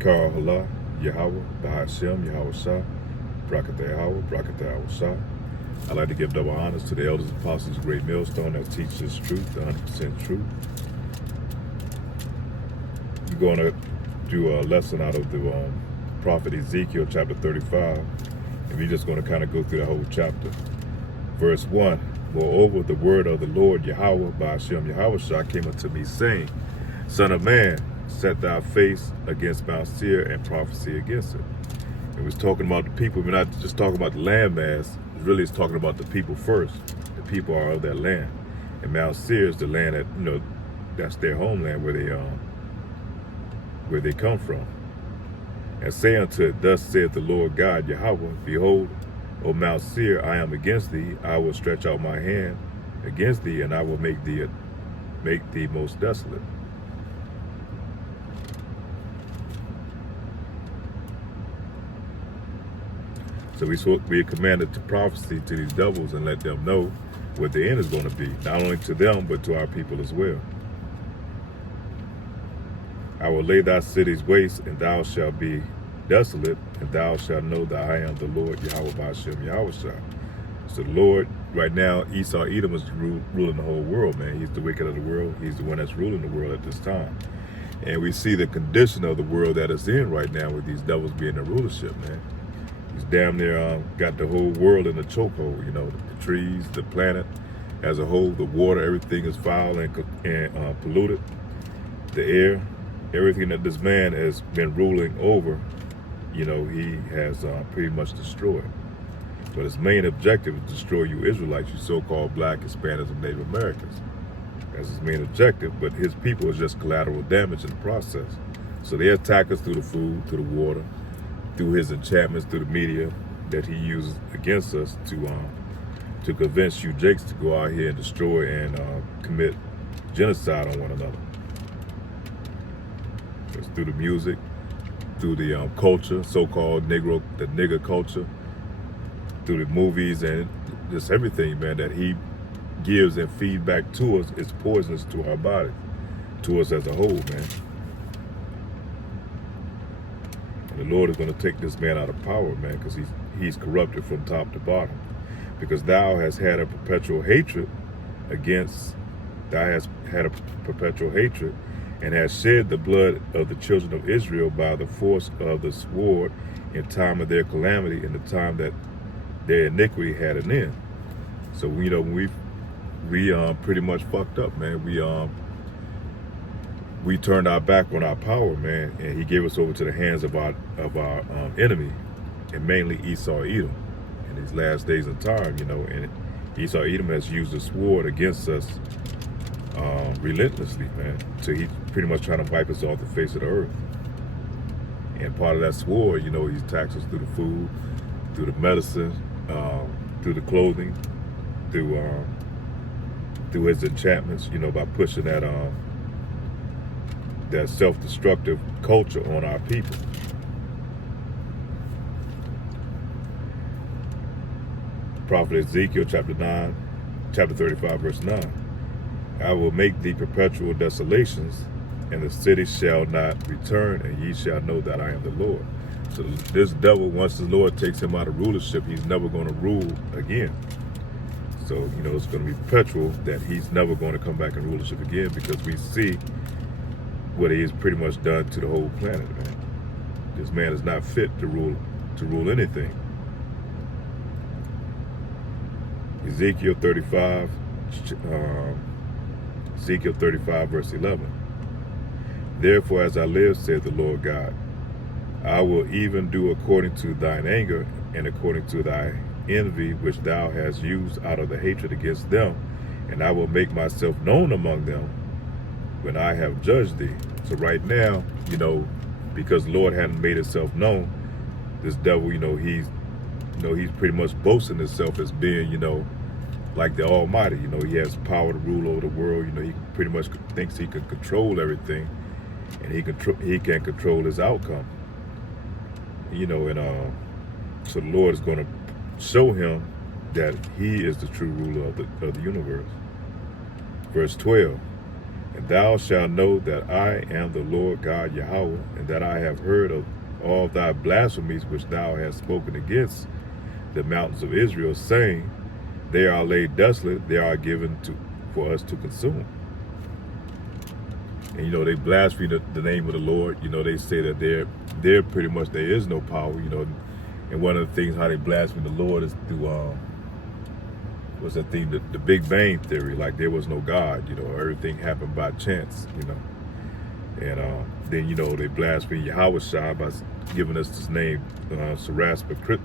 Kar Hala, Yahweh, Bahashem, Yahweh Shah, Brakatah Yahweh, Brakatah Yahweh Shah. I'd like to give double honors to the elders and apostles of Great Millstone that teach this truth, the 100% truth. We're going to do a lesson out of the prophet Ezekiel chapter 35, and we're just going to kind of go through the whole chapter. Verse 1, moreover, the word of the Lord Yahweh, Bahashem, Yahweh Shah, came unto me, saying, Son of man, set thy face against Mount Seir and prophesy against it. And we're talking about the people. We're not just talking about the landmass. Really, it's talking about the people first. The people are of that land. And Mount Seir is the land that, that's their homeland where they come from. And say unto it, thus saith the Lord God Yahweh, behold, O Mount Seir, I am against thee. I will stretch out my hand against thee, and I will make thee most desolate. So we are commanded to prophesy to these devils and let them know what the end is going to be, not only to them, but to our people as well. I will lay thy cities waste, and thou shalt be desolate, and thou shalt know that I am the Lord Yahweh Ba'ashem Yahweh Shah. So the Lord, right now, Esau Edom is ruling the whole world, man. He's the wicked of the world. He's the one that's ruling the world at this time. And we see the condition of the world that it's in right now with these devils being in rulership, man. He's damn near got the whole world in a chokehold, the trees, the planet as a whole, the water, everything is foul and polluted. The air, everything that this man has been ruling over, he has pretty much destroyed. But his main objective is to destroy you Israelites, you so-called black, Hispanics, and Native Americans. That's his main objective, but his people is just collateral damage in the process. So they attack us through the food, through the water, through his enchantments, through the media that he uses against us to convince you jakes to go out here and destroy and commit genocide on one another. It's through the music, through the culture, so-called nigger culture, through the movies and just everything, man, that he gives and feedback to us is poisonous to our bodies, to us as a whole, man. And the Lord is going to take this man out of power, man, because he's corrupted from top to bottom. Because thou hast had a perpetual hatred and has shed the blood of the children of Israel by the force of the sword in time of their calamity, in the time that their iniquity had an end. So when we pretty much fucked up, man. We turned our back on our power, man, and he gave us over to the hands of our enemy, and mainly Esau Edom in these last days of time, and Esau Edom has used the sword against us relentlessly, man. So he's pretty much trying to wipe us off the face of the earth. And part of that sword, he attacks us through the food, through the medicine, through the clothing, through his enchantments, by pushing that self-destructive culture on our people. Prophet Ezekiel chapter 35, verse 9. I will make thee perpetual desolations, and the city shall not return, and ye shall know that I am the Lord. So this devil, once the Lord takes him out of rulership, he's never going to rule again. So, it's going to be perpetual that he's never going to come back in rulership again, because we see what he has pretty much done to the whole planet, man. This man is not fit to rule anything. Ezekiel 35, verse 11. Therefore, as I live, saith the Lord God, I will even do according to thine anger and according to thy envy, which thou hast used out of the hatred against them, and I will make myself known among them when I have judged thee. So right now, because the Lord hadn't made himself known, this devil, he's pretty much boasting himself as being, like the Almighty. He has power to rule over the world. He pretty much thinks he can control everything, and he can control his outcome. So the Lord is going to show him that he is the true ruler of the universe. Verse 12. And thou shalt know that I am the Lord God Yahweh, and that I have heard of all thy blasphemies which thou hast spoken against the mountains of Israel, saying, they are laid desolate, they are given for us to consume. And you know, they blaspheme the name of the Lord. You know, they say that they're pretty much, there is no power, you know. And one of the things how they blaspheme the Lord is through what's that thing, the Big Bang Theory, like there was no God, you know, everything happened by chance, you know. And then, you know, they blaspheme Yahweh Shai by giving us this name, Seraspis,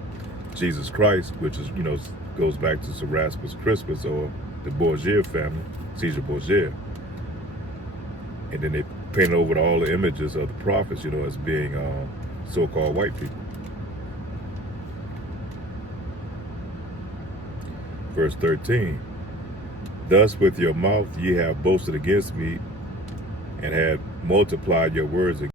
Jesus Christ, which is, you know, goes back to Seraspis Crispus, or the Borgia family, Caesar Borgia. And then they painted over all the images of the prophets, you know, as being so-called white people. Verse 13, thus with your mouth ye have boasted against me, and have multiplied your words against